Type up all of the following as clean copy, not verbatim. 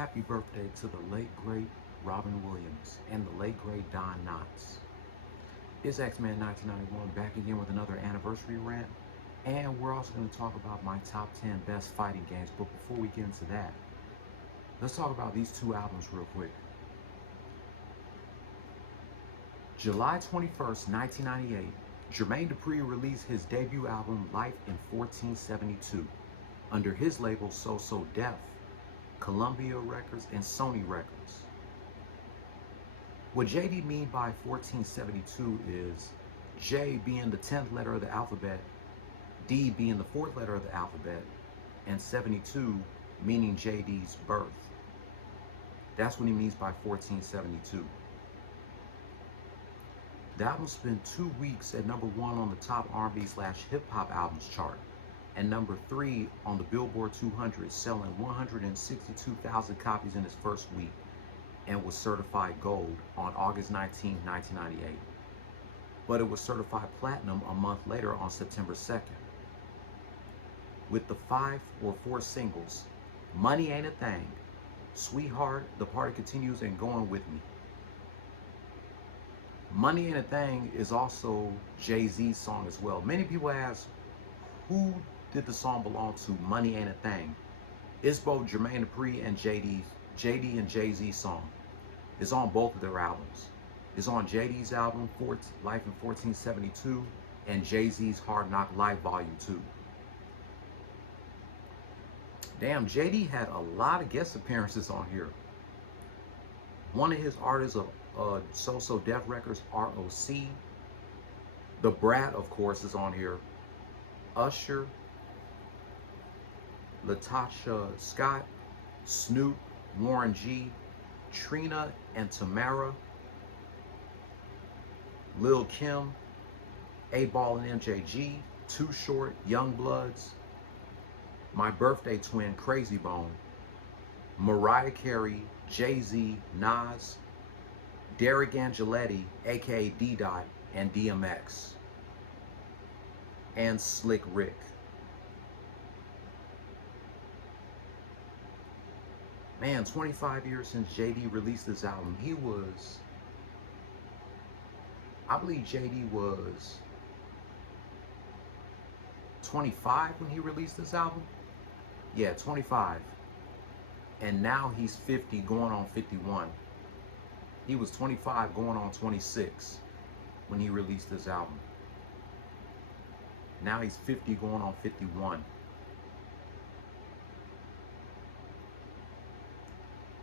Happy birthday to the late great Robin Williams and the late great Don Knotts. It's X-Man 1991 back again with another anniversary rant, and we're also going to talk about my top 10 best fighting games. But before we get into that, let's talk about these two albums real quick. July 21st, 1998, Jermaine Dupri released his debut album Life in 1472 under his label So So Def, Columbia Records, and Sony Records. What JD mean by 1472 is J being the 10th letter of the alphabet, D being the 4th letter of the alphabet, and 72 meaning JD's birth. That's what he means by 1472. The album spent 2 weeks at number 1 on the top R&B/hip-hop albums chart and number 3 on the Billboard 200, selling 162,000 copies in its first week, and was certified gold on August 19, 1998. But it was certified platinum a month later on September 2nd. With the 5 or 4 singles, Money Ain't a Thing, Sweetheart, The Party Continues, and Going With Me. Money Ain't a Thing is also Jay-Z's song as well. Many people ask, who did the song belong to? Money Ain't a Thing. It's both Jermaine Dupri and JD and Jay-Z's song. It's on both of their albums. It's on JD's album, Life in 1472, and Jay-Z's Hard Knock Life Volume 2. Damn, JD had a lot of guest appearances on here. One of his artists of So So Def Records, ROC. The Brat, of course, is on here. Usher, Latasha Scott, Snoop, Warren G, Trina and Tamara, Lil Kim, 8Ball and MJG, Too Short, Young Bloods, My Birthday Twin, Crazy Bone, Mariah Carey, Jay-Z, Nas, Derek Angeletti, aka D-Dot, and DMX, and Slick Rick. Man, 25 years since JD released this album. I believe JD was 25 when he released this album. Yeah, 25. And now he's 50 going on 51. He was 25 going on 26 when he released this album. Now he's 50 going on 51.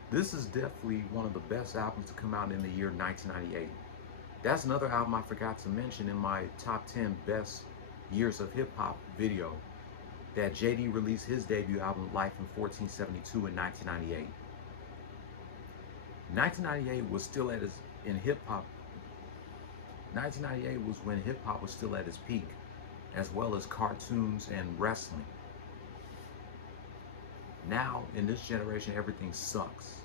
This is definitely one of the best albums to come out in the year 1998. That's another album I forgot to mention in my top 10 best years of hip hop video, that JD released his debut album Life in 1472 in 1998. 1998 was still at in hip hop. 1998 was when hip hop was still at its peak, as well as cartoons and wrestling. Now, in this generation, everything sucks.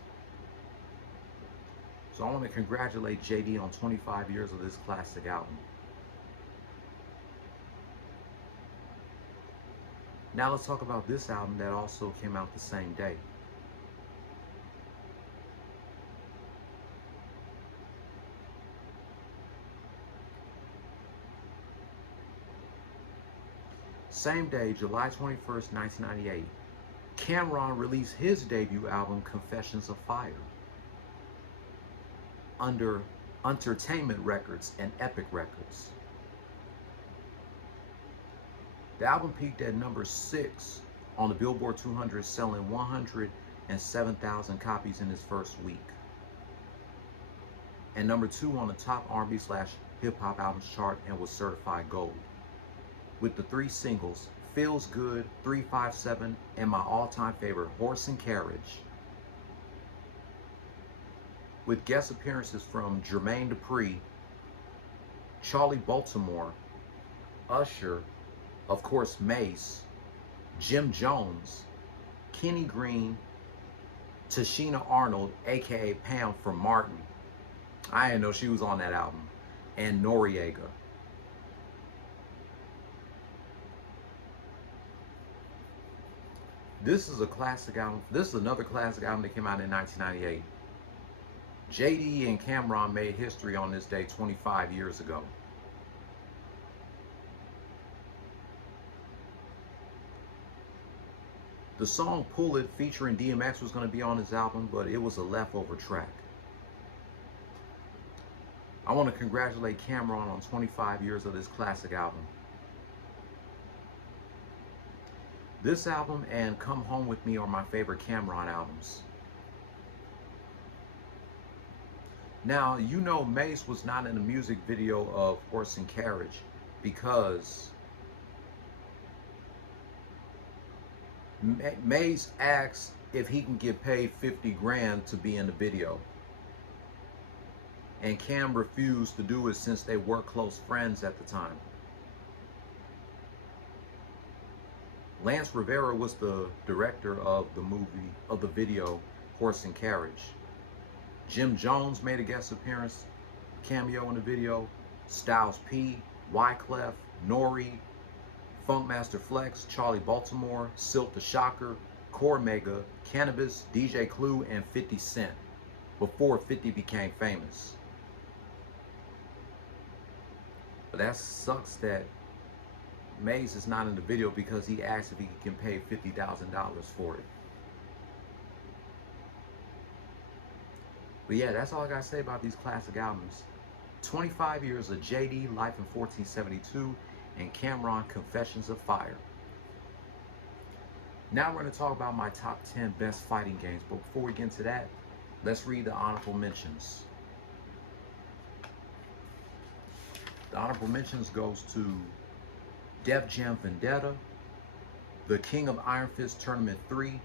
So I want to congratulate JD on 25 years of this classic album. Now let's talk about this album that also came out the same day. Same day, July 21st, 1998. Cam'Ron released his debut album, Confessions of Fire, under Entertainment Records and Epic Records. The album peaked at number 6 on the Billboard 200, selling 107,000 copies in its first week, and number 2 on the top R&B/hip-hop albums chart, and was certified gold. With the 3 singles, Feels Good, 357, and my all-time favorite, Horse and Carriage. With guest appearances from Jermaine Dupri, Charlie Baltimore, Usher, of course Mace, Jim Jones, Kenny Green, Tashina Arnold, aka Pam from Martin. I didn't know she was on that album, and Noriega. This is a classic album. This is another classic album that came out in 1998. JD and Cam'Ron made history on this day 25 years ago. The song Pull It featuring DMX was going to be on this album, but it was a leftover track. I want to congratulate Cam'Ron on 25 years of this classic album. This album and Come Home With Me are my favorite Cam'Ron albums. Now, you know Mace was not in the music video of Horse and Carriage because Mace asked if he can get paid 50 grand to be in the video. And Cam refused to do it since they were close friends at the time. Lance Rivera was the director of the movie, of the video Horse and Carriage. Jim Jones made a guest appearance, cameo in the video. Styles P, Wyclef, Nori, Funkmaster Flex, Charlie Baltimore, Silk the Shocker, Cormega, Cannabis, DJ Clue, and 50 Cent, before 50 became famous. But that sucks that Maze is not in the video because he asked if he can pay $50,000 for it. But yeah, that's all I gotta say about these classic albums. 25 years of JD, Life in 1472, and Cam'Ron, Confessions of Fire. Now we're gonna talk about my top 10 best fighting games. But before we get into that, let's read the honorable mentions. The honorable mentions goes to Def Jam Vendetta, The King of Iron Fist Tournament 3,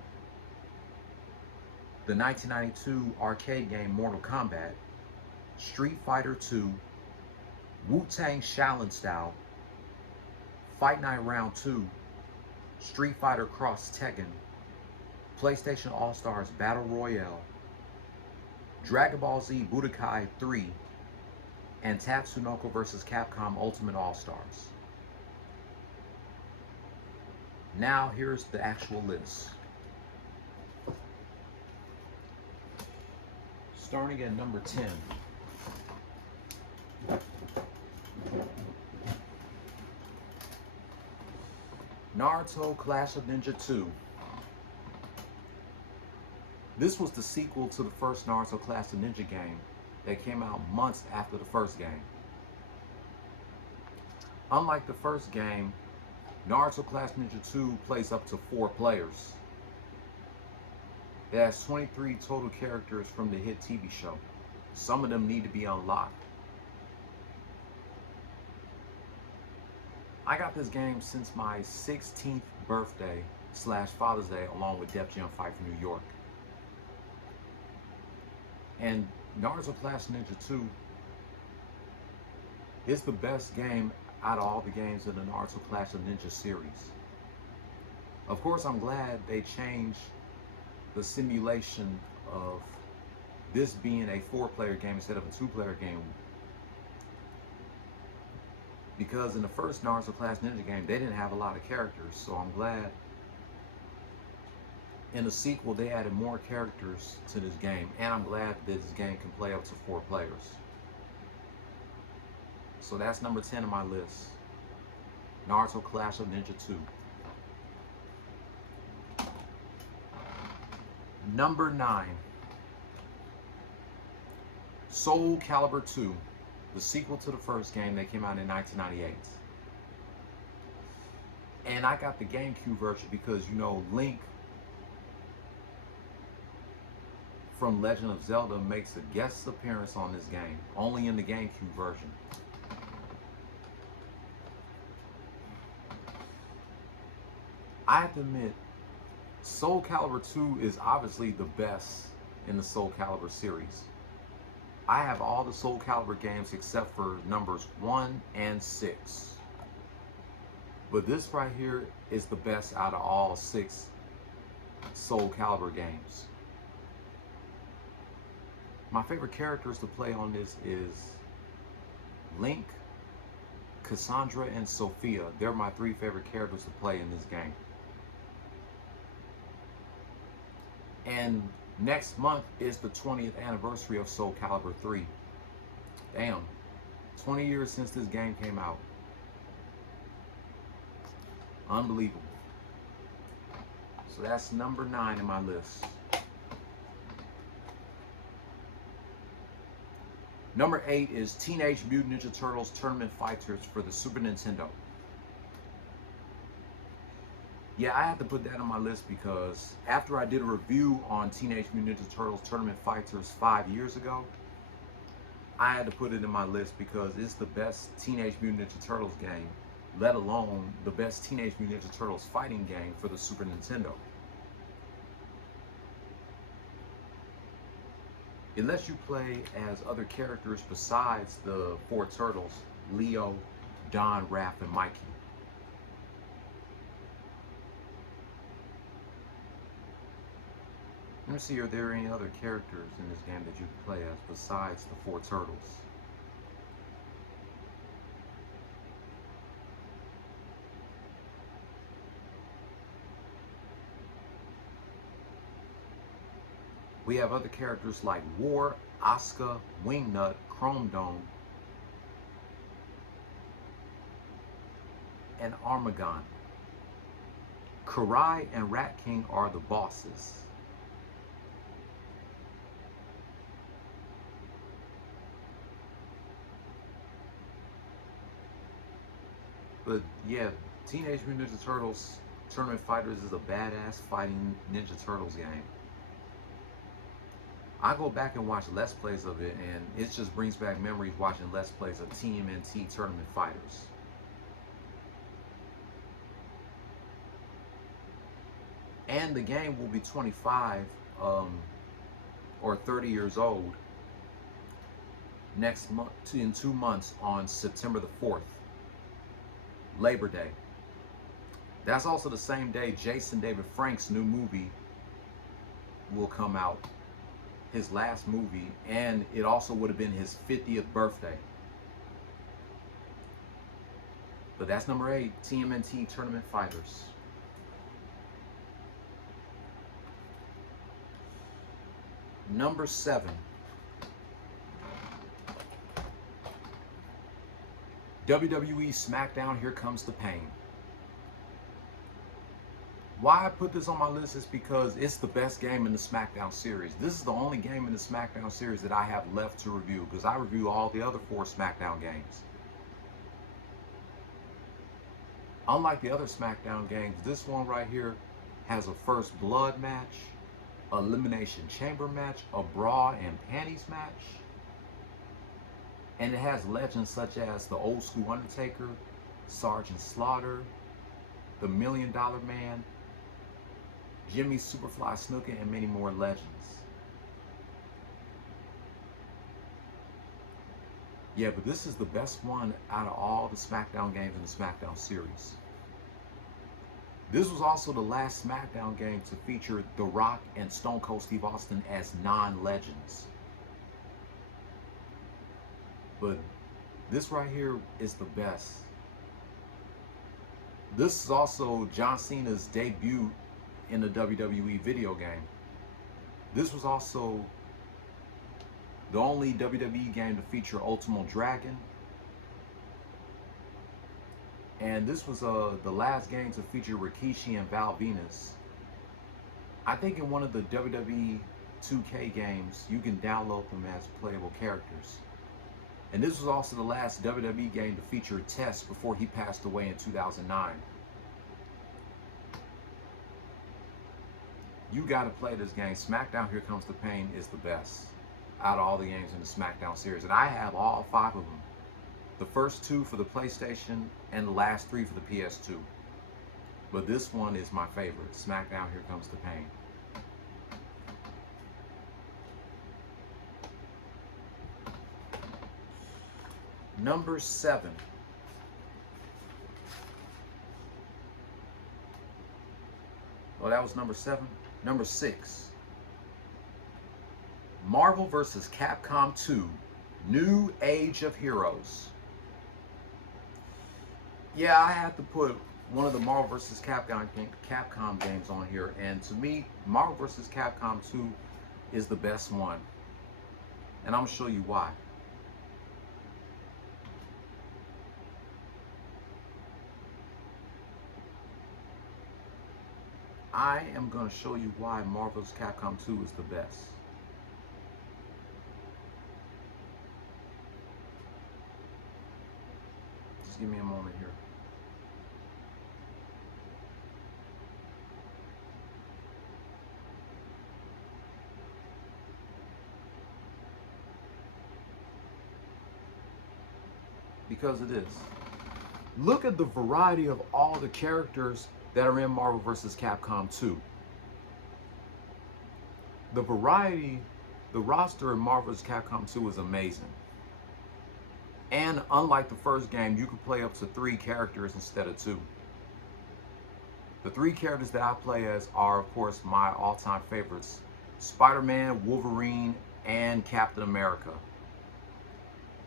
the 1992 arcade game Mortal Kombat, Street Fighter 2, Wu-Tang Shaolin Style, Fight Night Round 2, Street Fighter Cross Tekken, PlayStation All-Stars Battle Royale, Dragon Ball Z Budokai 3, and Tatsunoko vs. Capcom Ultimate All-Stars. Now here's the actual list. Starting at number 10. Naruto Clash of Ninja 2. This was the sequel to the first Naruto Clash of Ninja game that came out months after the first game. Unlike the first game, Naruto Clash Ninja 2 plays up to 4 players. It has 23 total characters from the hit TV show. Some of them need to be unlocked. I got this game since my 16th birthday / Father's Day, along with Def Jam Fight for New York. And Naruto Clash Ninja 2 is the best game out of all the games in the Naruto Clash of Ninja series. Of course, I'm glad they changed the simulation of this being a 4-player game instead of a 2-player game. Because in the first Naruto Clash Ninja game, they didn't have a lot of characters, so I'm glad in the sequel they added more characters to this game, and I'm glad that this game can play up to 4 players. So that's number 10 on my list. Naruto Clash of Ninja 2. Number 9. Soul Calibur 2, the sequel to the first game that came out in 1998. And I got the GameCube version because, you know, Link from Legend of Zelda makes a guest appearance on this game, only in the GameCube version. I have to admit, Soul Calibur 2 is obviously the best in the Soul Calibur series. I have all the Soul Calibur games except for numbers 1 and 6. But this right here is the best out of all 6 Soul Calibur games. My favorite characters to play on this is Link, Cassandra, and Sophia. They're my 3 favorite characters to play in this game. And next month is the 20th anniversary of Soul Calibur 3. Damn, 20 years since this game came out. Unbelievable. So that's number 9 in my list. Number 8 is Teenage Mutant Ninja Turtles Tournament Fighters for the Super Nintendo. Yeah, I had to put that on my list because after I did a review on Teenage Mutant Ninja Turtles Tournament Fighters 5 years ago, I had to put it in my list because it's the best Teenage Mutant Ninja Turtles game, let alone the best Teenage Mutant Ninja Turtles fighting game for the Super Nintendo. It lets you play as other characters besides the 4 turtles, Leo, Don, Raph, and Mikey. Let me see, are there any other characters in this game that you can play as besides the 4 turtles? We have other characters like War, Asuka, Wingnut, Chrome Dome, and Armagon. Karai and Rat King are the bosses. But yeah, Teenage Mutant Ninja Turtles Tournament Fighters is a badass fighting Ninja Turtles game. I go back and watch Let's Plays of it, and it just brings back memories watching Let's Plays of TMNT Tournament Fighters. And the game will be 25 or 30 years old next month, in 2 months, on September the 4th, Labor Day. That's also the same day Jason David Frank's new movie will come out. His last movie, and it also would have been his 50th birthday. But that's number 8, TMNT Tournament Fighters. Number 7, WWE SmackDown Here Comes the Pain. Why I put this on my list is because it's the best game in the SmackDown series. This is the only game in the SmackDown series that I have left to review, because I review all the other 4 SmackDown games. Unlike the other SmackDown games, this one right here has a First Blood match, Elimination Chamber match, a Bra and Panties match, and it has legends such as the Old School Undertaker, Sergeant Slaughter, the $1 Million Man, Jimmy Superfly Snuka, and many more legends. Yeah, but this is the best one out of all the SmackDown games in the SmackDown series. This was also the last SmackDown game to feature The Rock and Stone Cold Steve Austin as non-legends. But this right here is the best. This is also John Cena's debut in the WWE video game. This was also the only WWE game to feature Ultimo Dragon. And this was the last game to feature Rikishi and Val Venus. I think in one of the WWE 2K games, you can download them as playable characters. And this was also the last WWE game to feature Test before he passed away in 2009. You gotta play this game. SmackDown Here Comes the Pain is the best out of all the games in the SmackDown series. And I have all 5 of them. The first 2 for the PlayStation and the last 3 for the PS2. But this one is my favorite. SmackDown Here Comes the Pain. Number 7. Oh, that was number 7. Number 6. Marvel vs. Capcom 2, New Age of Heroes. Yeah, I have to put one of the Marvel vs. Capcom games on here, and to me, Marvel vs. Capcom 2 is the best one, and I'm gonna show you why. I am gonna show you why Marvel vs. Capcom 2 is the best. Just give me a moment here. Because it is. Look at the variety of all the characters that are in Marvel vs. Capcom 2. The variety, the roster in Marvel vs. Capcom 2 is amazing. And unlike the first game, you can play up to 3 characters instead of 2. The 3 characters that I play as are, of course, my all-time favorites: Spider-Man, Wolverine, and Captain America.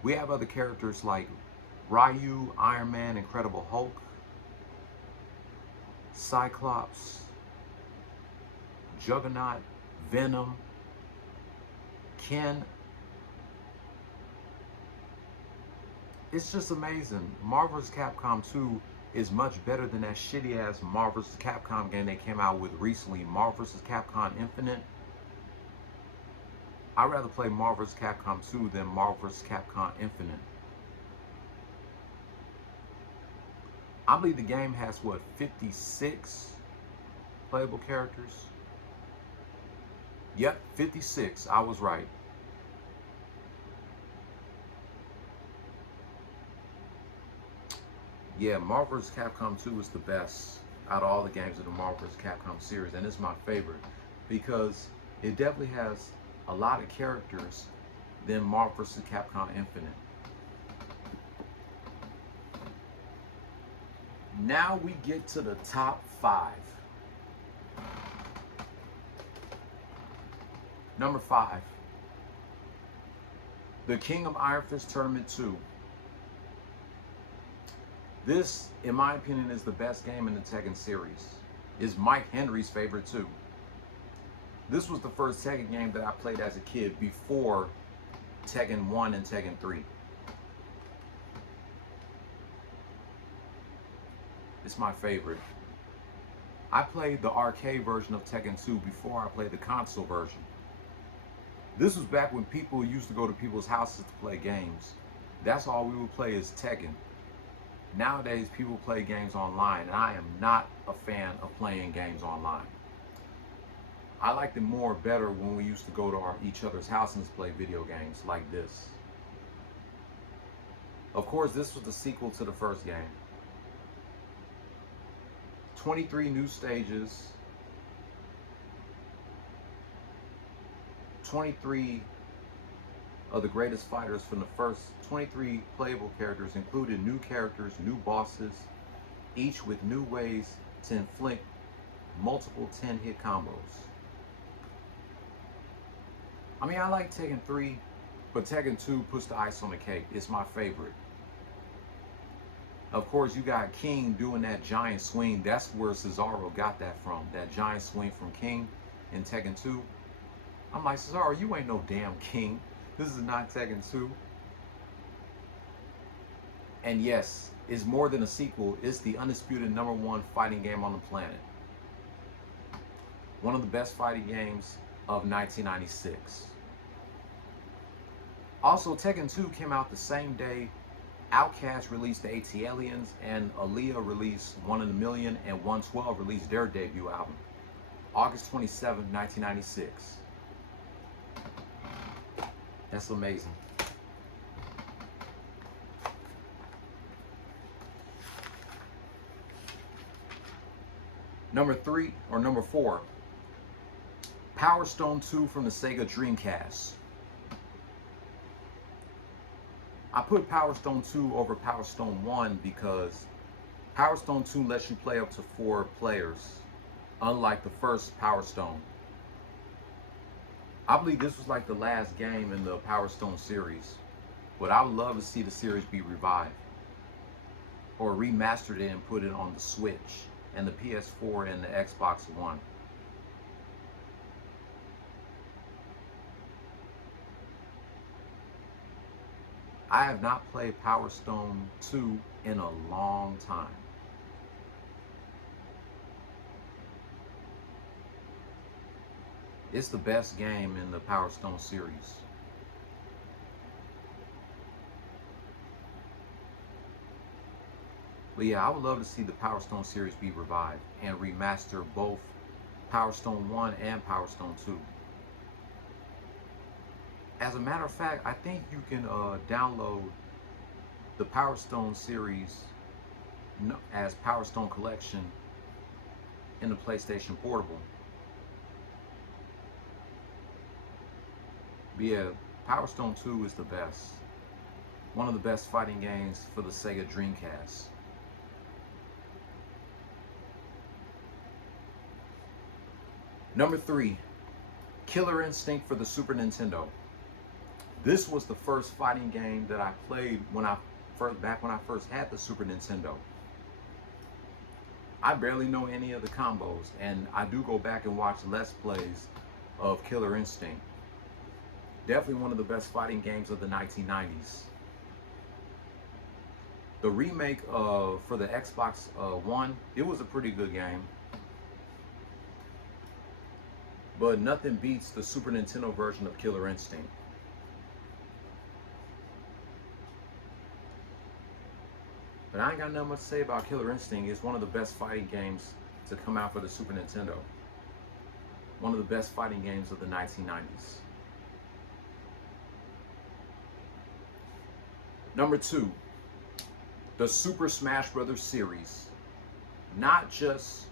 We have other characters like Ryu, Iron Man, Incredible Hulk, Cyclops, Juggernaut, Venom, Ken. It's just amazing. Marvel vs. Capcom 2 is much better than that shitty ass Marvel vs. Capcom game they came out with recently, Marvel vs. Capcom Infinite. I'd rather play Marvel vs. Capcom 2 than Marvel vs. Capcom Infinite. I believe the game has, what, 56 playable characters? Yep, 56. I was right. Yeah, Marvel vs. Capcom 2 is the best out of all the games of the Marvel vs. Capcom series, and it's my favorite because it definitely has a lot of characters than Marvel vs. Capcom Infinite. Now we get to the top 5. Number 5, the King of Iron Fist Tournament 2. This, in my opinion, is the best game in the Tekken series. It's Mike Henry's favorite too. This was the first Tekken game that I played as a kid before Tekken 1 and Tekken 3. It's my favorite. I played the arcade version of Tekken 2 before I played the console version. This was back when people used to go to people's houses to play games. That's all we would play is Tekken. Nowadays, people play games online, and I am not a fan of playing games online. I liked it better when we used to go to each other's houses and play video games like this. Of course, this was the sequel to the first game. 23 new stages, 23 of the greatest fighters from the first 23 playable characters, included new characters, new bosses, each with new ways to inflict multiple 10-hit combos. I mean, I like Tekken 3, but Tekken 2 puts the ice on the cake. It's my favorite. Of course, you got King doing that giant swing. That's where Cesaro got that from, that giant swing from King in Tekken 2. I'm like, Cesaro, you ain't no damn King. This is not Tekken 2. And yes, it's more than a sequel. It's the undisputed #1 fighting game on the planet. One of the best fighting games of 1996. Also, Tekken 2 came out the same day Outkast released the ATLiens, and Aaliyah released 1 in a Million, and 112 released their debut album, August 27, 1996. That's amazing. Number 4, Power Stone 2 from the Sega Dreamcast. I put Power Stone 2 over Power Stone 1 because Power Stone 2 lets you play up to 4 players, unlike the first Power Stone. I believe this was like the last game in the Power Stone series, but I would love to see the series be revived. or remastered it and put it on the Switch and the PS4 and the Xbox One. I have not played Power Stone 2 in a long time. It's the best game in the Power Stone series. But yeah, I would love to see the Power Stone series be revived and remaster both Power Stone 1 and Power Stone 2. As a matter of fact, I think you can download the Power Stone series as Power Stone Collection in the PlayStation Portable. But yeah, Power Stone 2 is the best. One of the best fighting games for the Sega Dreamcast. Number 3, Killer Instinct for the Super Nintendo. This was the first fighting game that I played back when I first had the Super Nintendo. I barely know any of the combos, and I do go back and watch Let's Plays of Killer Instinct. Definitely one of the best fighting games of the 1990s. The remake for the Xbox One, it was a pretty good game. But nothing beats the Super Nintendo version of Killer Instinct. But I ain't got nothing much to say about Killer Instinct. It's one of the best fighting games to come out for the Super Nintendo. One of the best fighting games of the 1990s. Number 2, the Super Smash Bros. Series. Not just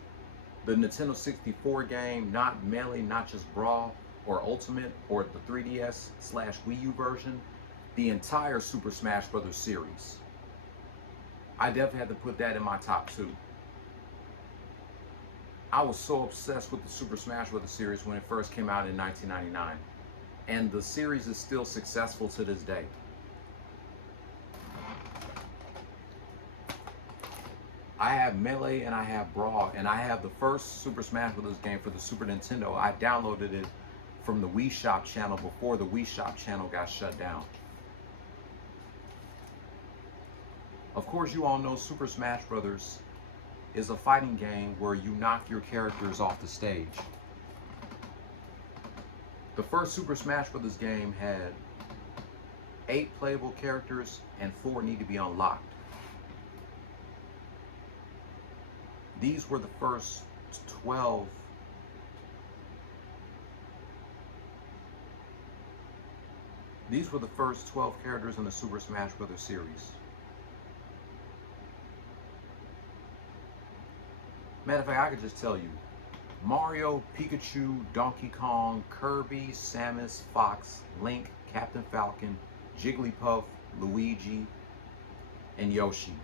the Nintendo 64 game, not Melee, not just Brawl or Ultimate or the 3DS/Wii U version. The entire Super Smash Bros. Series. I definitely had to put that in my top 2. I was so obsessed with the Super Smash Bros. Series when it first came out in 1999. And the series is still successful to this day. I have Melee and I have Brawl, and I have the first Super Smash Bros. Game for the Super Nintendo. I downloaded it from the Wii Shop channel before the Wii Shop channel got shut down. Of course, you all know Super Smash Bros. Is a fighting game where you knock your characters off the stage. The first Super Smash Bros. Game had 8 playable characters and 4 need to be unlocked. These were the first 12 characters in the Super Smash Bros. Series. Matter of fact, I could just tell you. Mario, Pikachu, Donkey Kong, Kirby, Samus, Fox, Link, Captain Falcon, Jigglypuff, Luigi, and Yoshi.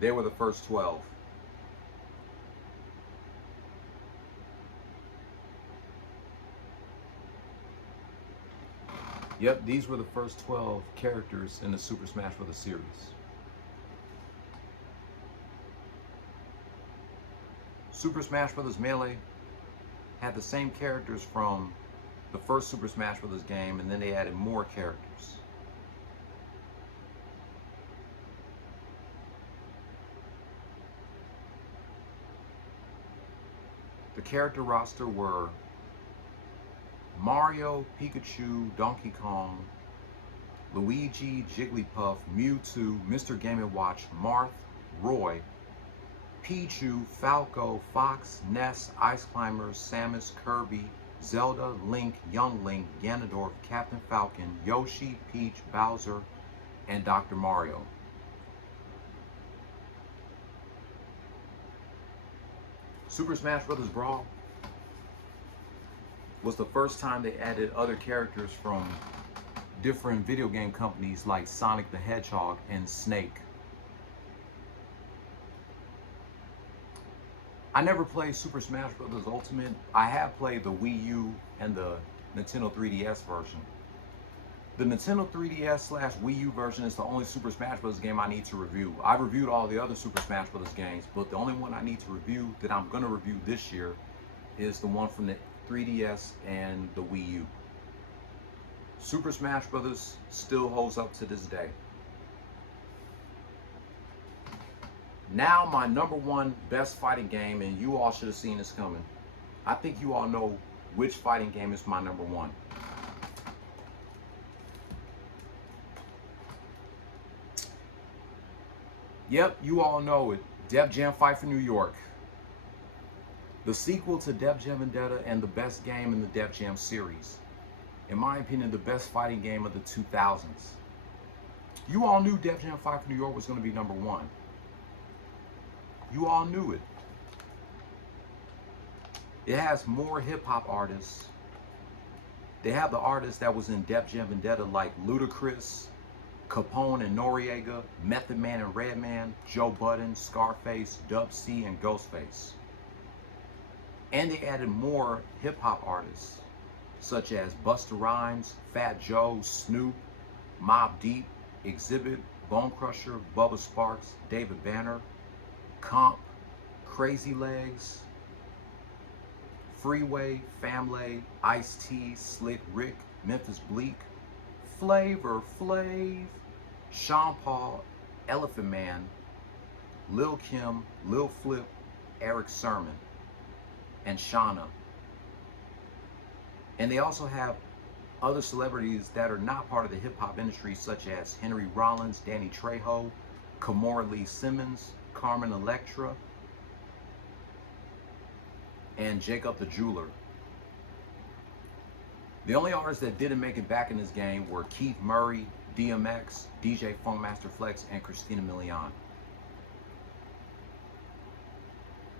They were the first 12. Yep, these were the first 12 characters in the Super Smash Bros. Series. Super Smash Bros. Melee had the same characters from the first Super Smash Bros. Game, and then they added more characters. The character roster were Mario, Pikachu, Donkey Kong, Luigi, Jigglypuff, Mewtwo, Mr. Game & Watch, Marth, Roy, Pichu, Falco, Fox, Ness, Ice Climbers, Samus, Kirby, Zelda, Link, Young Link, Ganondorf, Captain Falcon, Yoshi, Peach, Bowser, and Dr. Mario. Super Smash Bros. Brawl was the first time they added other characters from different video game companies like Sonic the Hedgehog and Snake. I never played Super Smash Bros. Ultimate. I have played the Wii U and the Nintendo 3DS version. The Nintendo 3DS/Wii U version is the only Super Smash Bros. Game I need to review. I've reviewed all the other Super Smash Bros. Games, but the only one I need to review that I'm going to review this year is the one from the 3DS and the Wii U. Super Smash Bros. Still holds up to this day. Now my number one best fighting game, and you all should have seen this coming. I think you all know which fighting game is my number one. Yep, you all know it. Def Jam Fight for New York. The sequel to Def Jam Vendetta and the best game in the Def Jam series. In my opinion, the best fighting game of the 2000s. You all knew Def Jam Fight for New York was going to be number one. You all knew it. It has more hip-hop artists. They have the artists that was in Def Jam Vendetta like Ludacris, Capone and Noriega, Method Man and Redman, Joe Budden, Scarface, Dub C, and Ghostface. And they added more hip-hop artists, such as Busta Rhymes, Fat Joe, Snoop, Mobb Deep, Exhibit, Bone Crusher, Bubba Sparks, David Banner, Comp, Crazy Legs, Freeway, Family, Ice-T, Slick Rick, Memphis Bleak, Flavor Flav, Sean Paul, Elephant Man, Lil Kim, Lil Flip, Eric Sermon, and Shauna. And they also have other celebrities that are not part of the hip-hop industry, such as Henry Rollins, Danny Trejo, Kimora Lee Simmons, Carmen Electra, and Jacob the Jeweler. The only artists that didn't make it back in this game were Keith Murray, DMX, DJ Funkmaster Flex, and Christina Milian.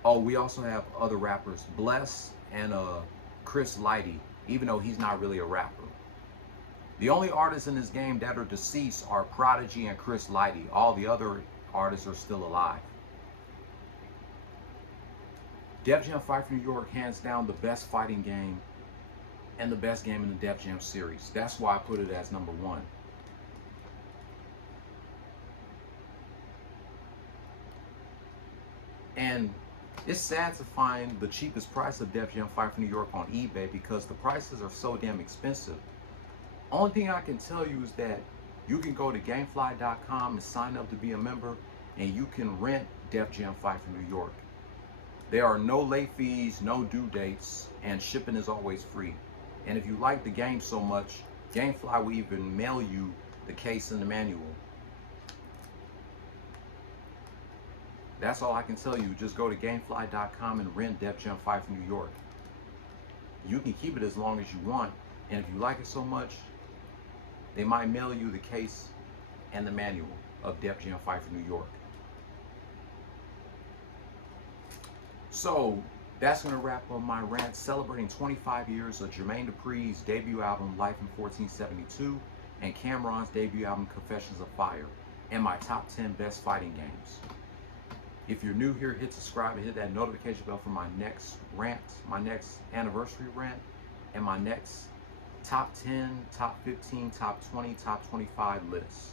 Oh, we also have other rappers, Bless and Chris Lighty, even though he's not really a rapper. The only artists in this game that are deceased are Prodigy and Chris Lighty. All the other artists are still alive. Def Jam Fight for New York, hands down the best fighting game and the best game in the Def Jam series. That's why I put it as number one. And it's sad to find the cheapest price of Def Jam Fight for New York on eBay because the prices are so damn expensive. Only thing I can tell you is that you can go to Gamefly.com and sign up to be a member, and you can rent Def Jam Fight for New York. There are no late fees, no due dates, and shipping is always free. And if you like the game so much, Gamefly will even mail you the case and the manual. That's all I can tell you. Just go to Gamefly.com and rent Def Jam Fight for New York. You can keep it as long as you want, and if you like it so much, they might mail you the case and the manual of Def Jam Fight for New York. So that's going to wrap up my rant celebrating 25 years of Jermaine Dupri's debut album Life in 1472 and Cam'ron's debut album Confessions of Fire, and my top 10 best fighting games. If you're new here, hit subscribe and hit that notification bell for my next rant, my next anniversary rant, and my next top 10, top 15, top 20, top 25 lists.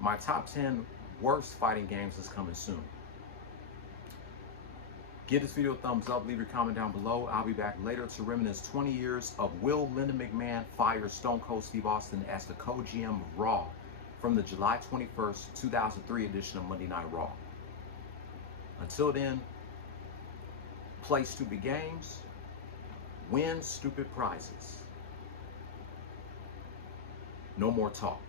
My top 10 worst fighting games is coming soon. Give this video a thumbs up, leave your comment down below. I'll be back later to reminisce 20 years of Will Linda McMahon fire Stone Cold Steve Austin as the co-GM of Raw from the July 21st, 2003 edition of Monday Night Raw. Until then, play stupid games, win stupid prizes. No more talk.